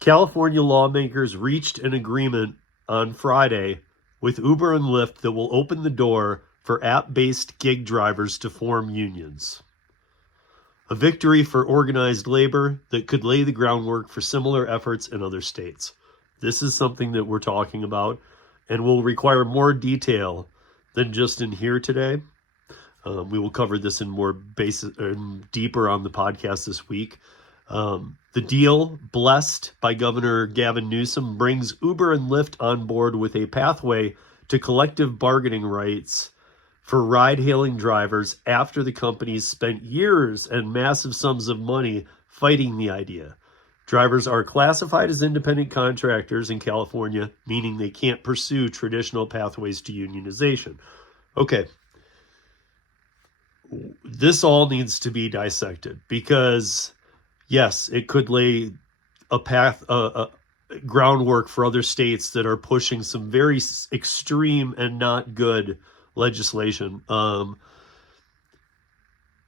California lawmakers reached an agreement on Friday with Uber and Lyft that will open the door for app-based gig drivers to form unions. A victory for organized labor that could lay the groundwork for similar efforts in other states. This is something that we're talking about and will require more detail than just in here today. We will cover this in more basic and deeper on the podcast this week. The deal, blessed by Governor Gavin Newsom, brings Uber and Lyft on board with a pathway to collective bargaining rights for ride-hailing drivers after the companies spent years and massive sums of money fighting the idea. Drivers are classified as independent contractors in California, meaning they can't pursue traditional pathways to unionization. Okay. This all needs to be dissected because, yes, it could lay a groundwork for other states that are pushing some very extreme and not good legislation.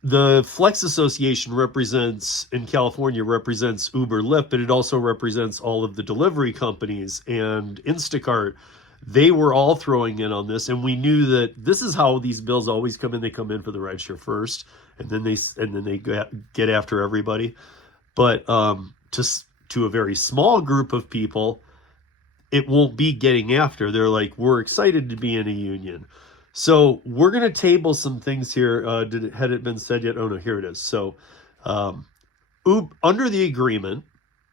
The Flex Association in California represents Uber, Lyft, but it also represents all of the delivery companies and Instacart. They were all throwing in on this, and we knew that this is how these bills always come in. They come in for the rideshare first, and then they get after everybody. But to a very small group of people, it won't be getting after. They're like, we're excited to be in a union. So we're going to table some things here. Had it been said yet? Oh, no, here it is. So under the agreement,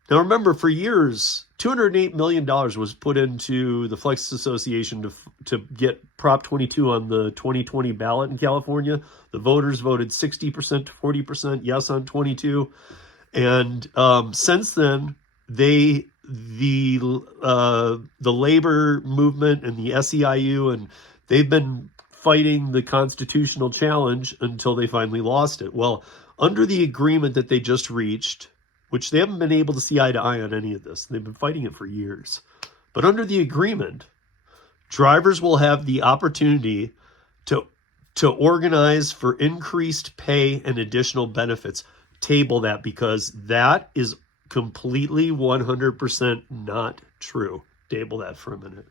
now remember, for years, $208 million was put into the Flex Association to get Prop 22 on the 2020 ballot in California. The voters voted 60% to 40% yes on 22. And since then, the labor movement and the SEIU, and they've been fighting the constitutional challenge until they finally lost it. Well, under the agreement that they just reached, which they haven't been able to see eye to eye on any of this, they've been fighting it for years. But under the agreement, drivers will have the opportunity to organize for increased pay and additional benefits. Table that, because that is completely 100% not true. Table that for a minute.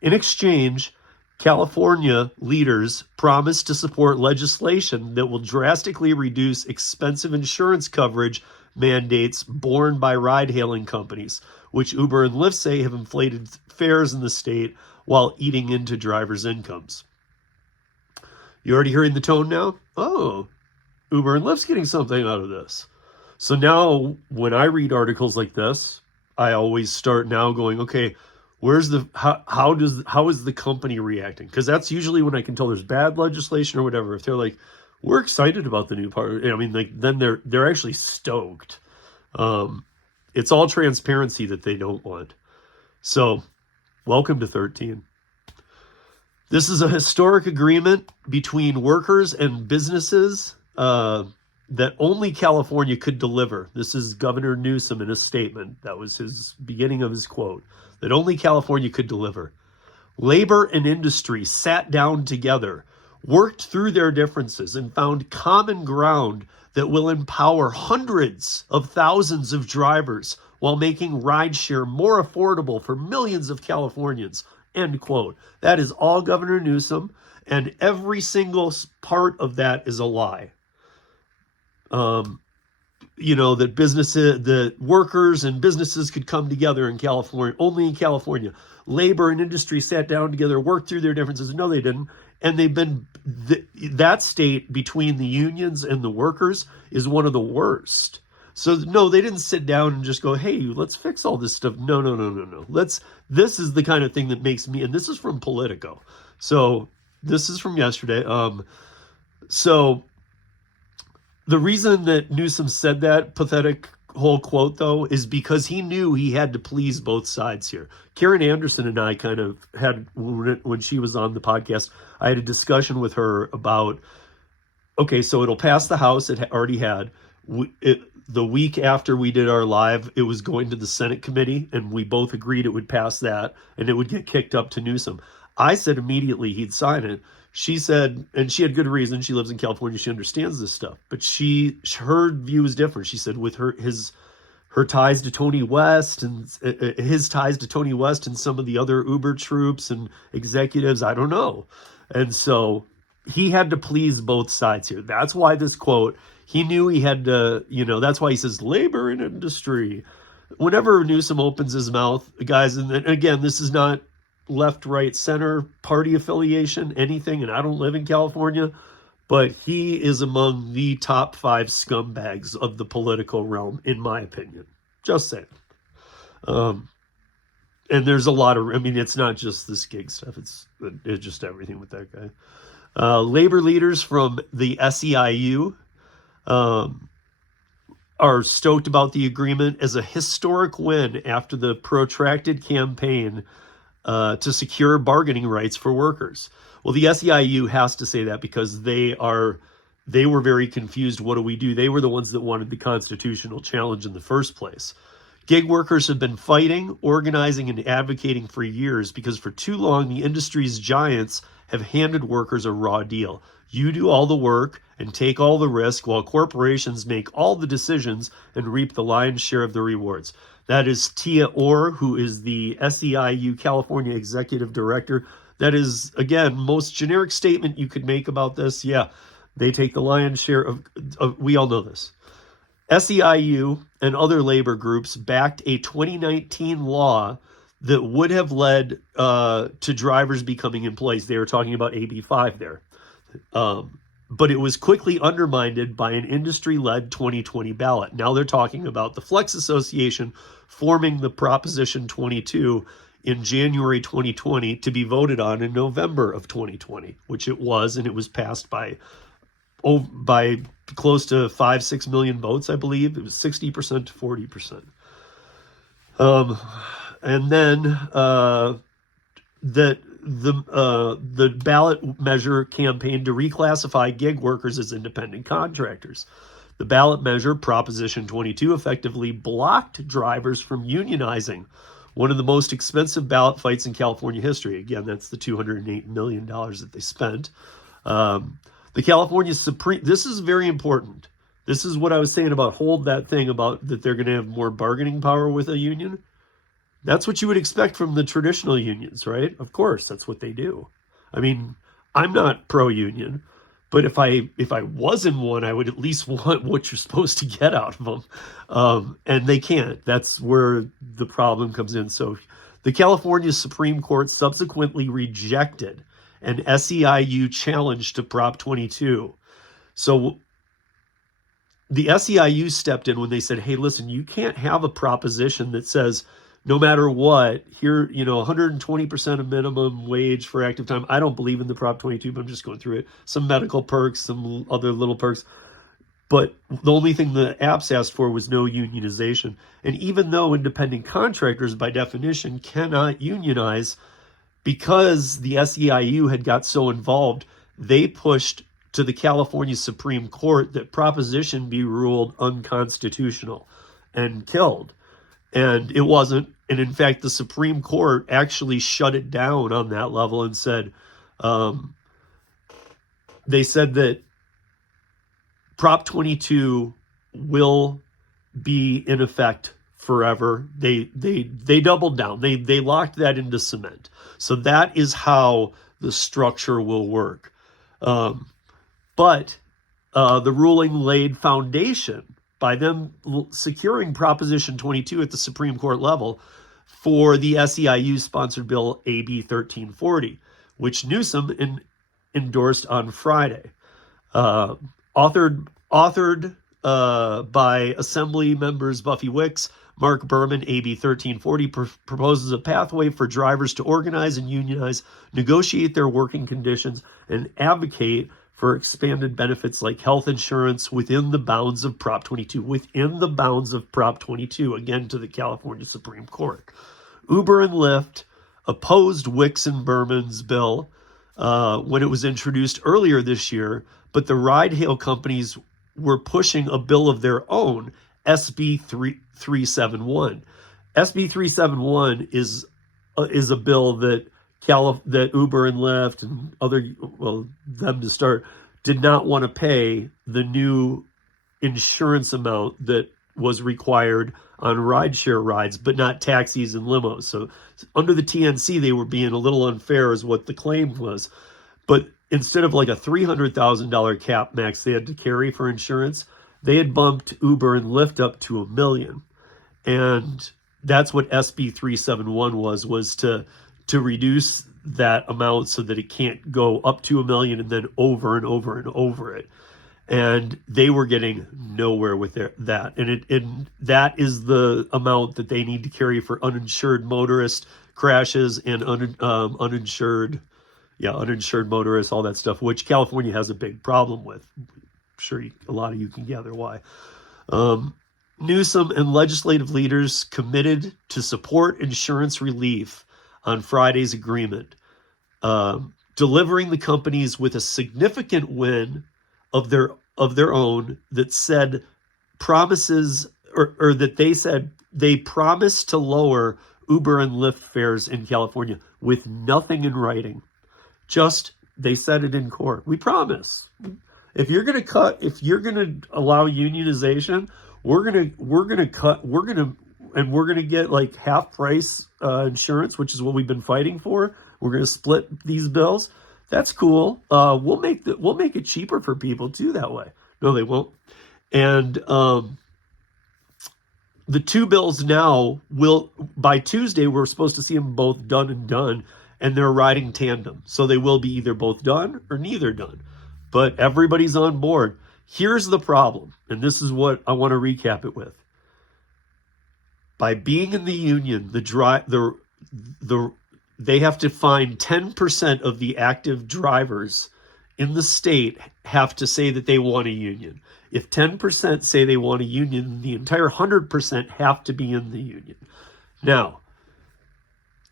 In exchange, California leaders promised to support legislation that will drastically reduce expensive insurance coverage mandates borne by ride-hailing companies, which Uber and Lyft say have inflated fares in the state while eating into drivers' incomes. You already hearing the tone now? Oh, Uber and Lyft's getting something out of this. So now when I read articles like this, I always start now going, okay, how is the company reacting? Because that's usually when I can tell there's bad legislation or whatever. If they're like, we're excited about the new part, I mean, like, then they're actually stoked. It's all transparency that they don't want. So welcome to 13. This is a historic agreement between workers and businesses that only California could deliver. This is Governor Newsom in a statement. That was his beginning of his quote, that only California could deliver. Labor and industry sat down together, worked through their differences, and found common ground that will empower hundreds of thousands of drivers while making rideshare more affordable for millions of Californians. End quote. That is all Governor Newsom, and every single part of that is a lie. That workers and businesses could come together in California, only in California. Labor and industry sat down together, worked through their differences. No, they didn't. And they've been, that state between the unions and the workers is one of the worst. So no, they didn't sit down and just go, hey, let's fix all this stuff. No. This is the kind of thing that makes me, and this is from Politico. So this is from yesterday. So the reason that Newsom said that pathetic whole quote, though, is because he knew he had to please both sides here. Karen Anderson and I kind of had, when she was on the podcast, I had a discussion with her about, okay, so it'll pass the House. It already had. The week after we did our live, it was going to the Senate committee, and we both agreed it would pass that, and it would get kicked up to Newsom. I said immediately he'd sign it. She said, and she had good reason, she lives in California, she understands this stuff, but her view is different. She said with her ties to Tony West and his ties to Tony West and some of the other Uber troops and executives. I don't know. And so he had to please both sides here. That's why this quote, he knew he had to, that's why he says labor and industry. Whenever Newsom opens his mouth, guys, and again, this is not left, right, center party affiliation, anything, and I don't live in California, but he is among the top 5 scumbags of the political realm, in my opinion. Just saying. And there's a lot of, it's not just this gig stuff, it's just everything with that guy. Labor leaders from the SEIU are stoked about the agreement as a historic win after the protracted campaign to secure bargaining rights for workers. Well, the SEIU has to say that because they were very confused. What do we do? They were the ones that wanted the constitutional challenge in the first place. Gig workers have been fighting, organizing, and advocating for years because for too long, the industry's giants have handed workers a raw deal. You do all the work and take all the risk while corporations make all the decisions and reap the lion's share of the rewards. That is Tia Orr, who is the SEIU California Executive Director. That is, again, most generic statement you could make about this. Yeah, they take the lion's share of we all know this. SEIU and other labor groups backed a 2019 law that would have led to drivers becoming employees. They were talking about AB 5 there. But it was quickly undermined by an industry-led 2020 ballot. Now they're talking about the Flex Association forming the Proposition 22 in January 2020 to be voted on in November of 2020, which it was, and it was passed by close to 5-6 million votes, I believe. It was 60% to 40%. And then the ballot measure campaigned to reclassify gig workers as independent contractors. The ballot measure, Proposition 22, effectively blocked drivers from unionizing, one of the most expensive ballot fights in California history. Again, that's the $208 million that they spent. The California Supreme, this is very important. This is what I was saying about hold that thing about that they're going to have more bargaining power with a union. That's what you would expect from the traditional unions, right? Of course, that's what they do. I'm not pro-union, but if I was in one, I would at least want what you're supposed to get out of them. And they can't. That's where the problem comes in. So the California Supreme Court subsequently rejected an SEIU challenge to Prop 22. So the SEIU stepped in when they said, hey, listen, you can't have a proposition that says, no matter what, here, 120% of minimum wage for active time. I don't believe in the Prop 22, but I'm just going through it. Some medical perks, some other little perks. But the only thing the apps asked for was no unionization. And even though independent contractors, by definition, cannot unionize, because the SEIU had got so involved, they pushed to the California Supreme Court that proposition be ruled unconstitutional and killed. And it wasn't. And in fact, the Supreme Court actually shut it down on that level and said, they said that Prop 22 will be in effect forever. They doubled down. They locked that into cement. So that is how the structure will work. But the ruling laid foundation by them securing Proposition 22 at the Supreme Court level for the SEIU-sponsored bill AB 1340, which Newsom endorsed on Friday. Authored by Assembly members Buffy Wicks, Mark Berman, AB 1340 proposes a pathway for drivers to organize and unionize, negotiate their working conditions, and advocate for expanded benefits like health insurance within the bounds of Prop 22, within the bounds of Prop 22, again to the California Supreme Court. Uber and Lyft opposed Wicks and Berman's bill when it was introduced earlier this year, but the ride-hail companies were pushing a bill of their own, SB 371. SB 371 is a bill that that Uber and Lyft and them to start, did not want to pay the new insurance amount that was required on rideshare rides, but not taxis and limos. So under the TNC, they were being a little unfair is what the claim was. But instead of like a $300,000 cap max they had to carry for insurance, they had bumped Uber and Lyft up to $1 million. And that's what SB 371 was to reduce that amount so that it can't go up to $1 million and then over and over and over it. And they were getting nowhere with that. And that is the amount that they need to carry for uninsured motorist crashes and uninsured motorists, all that stuff, which California has a big problem with. I'm sure a lot of you can gather why. Newsom and legislative leaders committed to support insurance relief on Friday's agreement, delivering the companies with a significant win of their own that said promises or that they said they promised to lower Uber and Lyft fares in California with nothing in writing. Just they said it in court. We promise. If you're going to allow unionization, we're going to get like half price insurance, which is what we've been fighting for. We're going to split these bills. That's cool. We'll make it cheaper for people too that way. No, they won't. And the two bills now by Tuesday, we're supposed to see them both done, and they're riding tandem. So they will be either both done or neither done. But everybody's on board. Here's the problem, and this is what I want to recap it with. By being in the union, they have to find 10% of the active drivers in the state have to say that they want a union. If 10% say they want a union, the entire 100% have to be in the union. Now,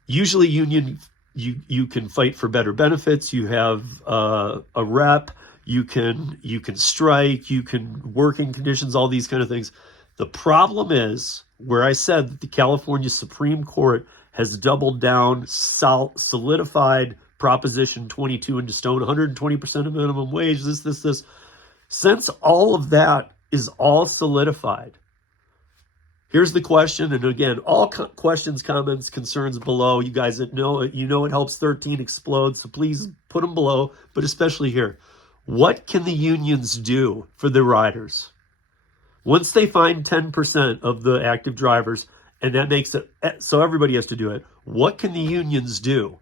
usually you can fight for better benefits. You have a rep. You can strike. You can working conditions. All these kind of things. The problem is where I said that the California Supreme Court has doubled down, solidified Proposition 22 into stone, 120% of minimum wage, this. Since all of that is all solidified, here's the question. And again, all questions, comments, concerns below. You guys that know it, it helps 13 explode. So please put them below, but especially here. What can the unions do for the riders? Once they find 10% of the active drivers, and that makes it so everybody has to do it, what can the unions do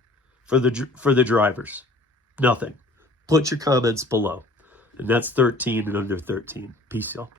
for the drivers? Nothing. Put your comments below. And that's 13 and under 13. Peace, y'all.